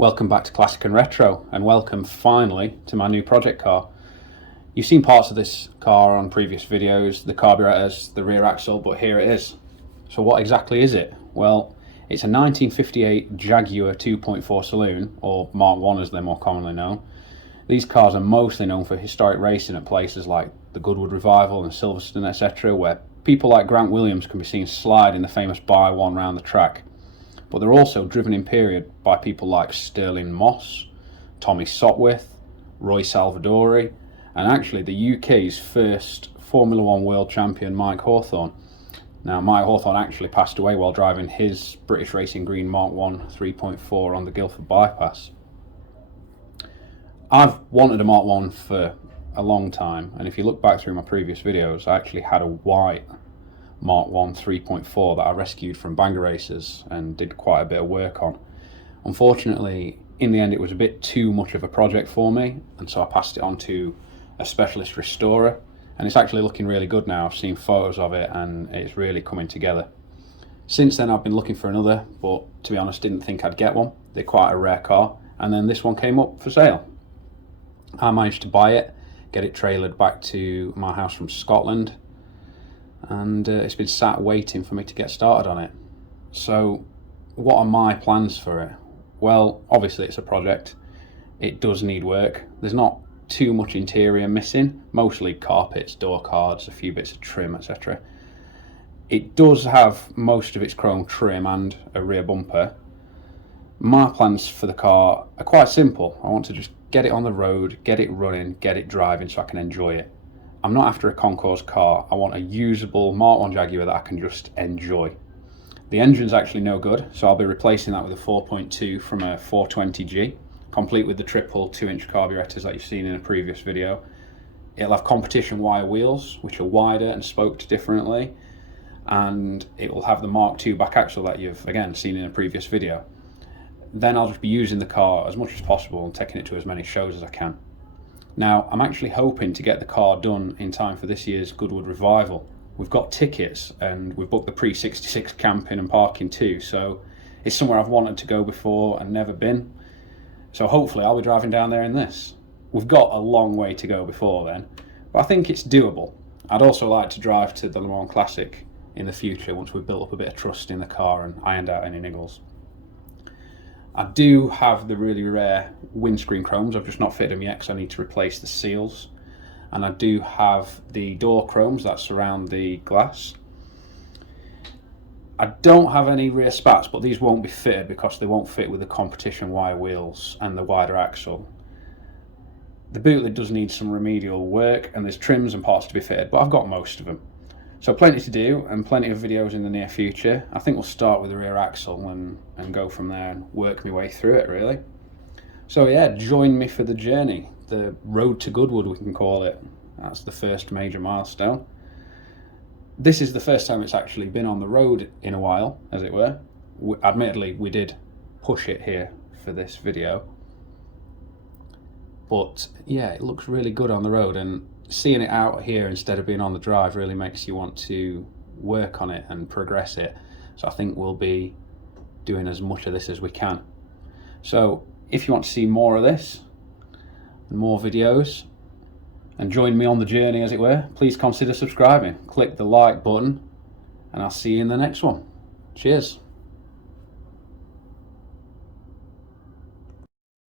Welcome back to Classic and Retro, and welcome finally to my new project car. You've seen parts of this car on previous videos, the carburetors, the rear axle, but here it is. So what exactly is it? Well, it's a 1958 Jaguar 2.4 saloon, or Mark 1 as they're more commonly known. These cars are mostly known for historic racing at places like the Goodwood Revival and Silverstone, etc., where people like Grant Williams can be seen slide in the famous By One round the track. But they're also driven in period by people like Stirling Moss, Tommy Sopwith, Roy Salvadori, and actually the UK's first Formula One world champion, Mike Hawthorn. Now, Mike Hawthorn actually passed away while driving his British Racing Green Mark 1 3.4 on the Guildford bypass. I've wanted a Mark 1 for a long time, and if you look back through my previous videos, I actually had a white Mark 1 3.4 that I rescued from Bangor Races and did quite a bit of work on. Unfortunately, in the end it was a bit too much of a project for me, and so I passed it on to a specialist restorer, and it's actually looking really good now. I've seen photos of it and it's really coming together. Since then I've been looking for another, but to be honest didn't think I'd get one. They're quite a rare car, and then this one came up for sale. I managed to buy it, get it trailered back to my house from Scotland, and it's been sat waiting for me to get started on it. So what are my plans for it? Well, obviously it's a project. It does need work. There's not too much interior missing, mostly carpets, door cards, a few bits of trim, etc. It does have most of its chrome trim and a rear bumper. My plans for the car are quite simple. I want to just get it on the road, get it running, get it driving so I can enjoy it. I'm not after a concours car. I want a usable Mark 1 Jaguar that I can just enjoy. The engine's actually no good, so I'll be replacing that with a 4.2 from a 420G, complete with the triple 2-inch carburetors that you've seen in a previous video. It'll have competition wire wheels, which are wider and spoked differently, and it will have the Mark II back axle that you've again seen in a previous video. Then I'll just be using the car as much as possible and taking it to as many shows as I can. Now, I'm actually hoping to get the car done in time for this year's Goodwood Revival. We've got tickets and we've booked the pre-66 camping and parking too, so it's somewhere I've wanted to go before and never been. So hopefully I'll be driving down there in this. We've got a long way to go before then, but I think it's doable. I'd also like to drive to the Le Mans Classic in the future once we've built up a bit of trust in the car and ironed out any niggles. I do have the really rare windscreen chromes. I've just not fitted them yet because I need to replace the seals. And I do have the door chromes that surround the glass. I don't have any rear spats, but these won't be fitted because they won't fit with the competition wire wheels and the wider axle. The bootlet does need some remedial work and there's trims and parts to be fitted, but I've got most of them. So plenty to do and plenty of videos in the near future. I think we'll start with the rear axle and go from there and work my way through it really. So yeah, join me for the journey. The road to Goodwood, we can call it. That's the first major milestone. This is the first time it's actually been on the road in a while, as it were. Admittedly, we did push it here for this video. But yeah, it looks really good on the road, and seeing it out here instead of being on the drive really makes you want to work on it and progress it. So I think we'll be doing as much of this as we can. So if you want to see more of this and more videos and join me on the journey as it were, please consider subscribing. Click the like button and I'll see you in the next one. Cheers.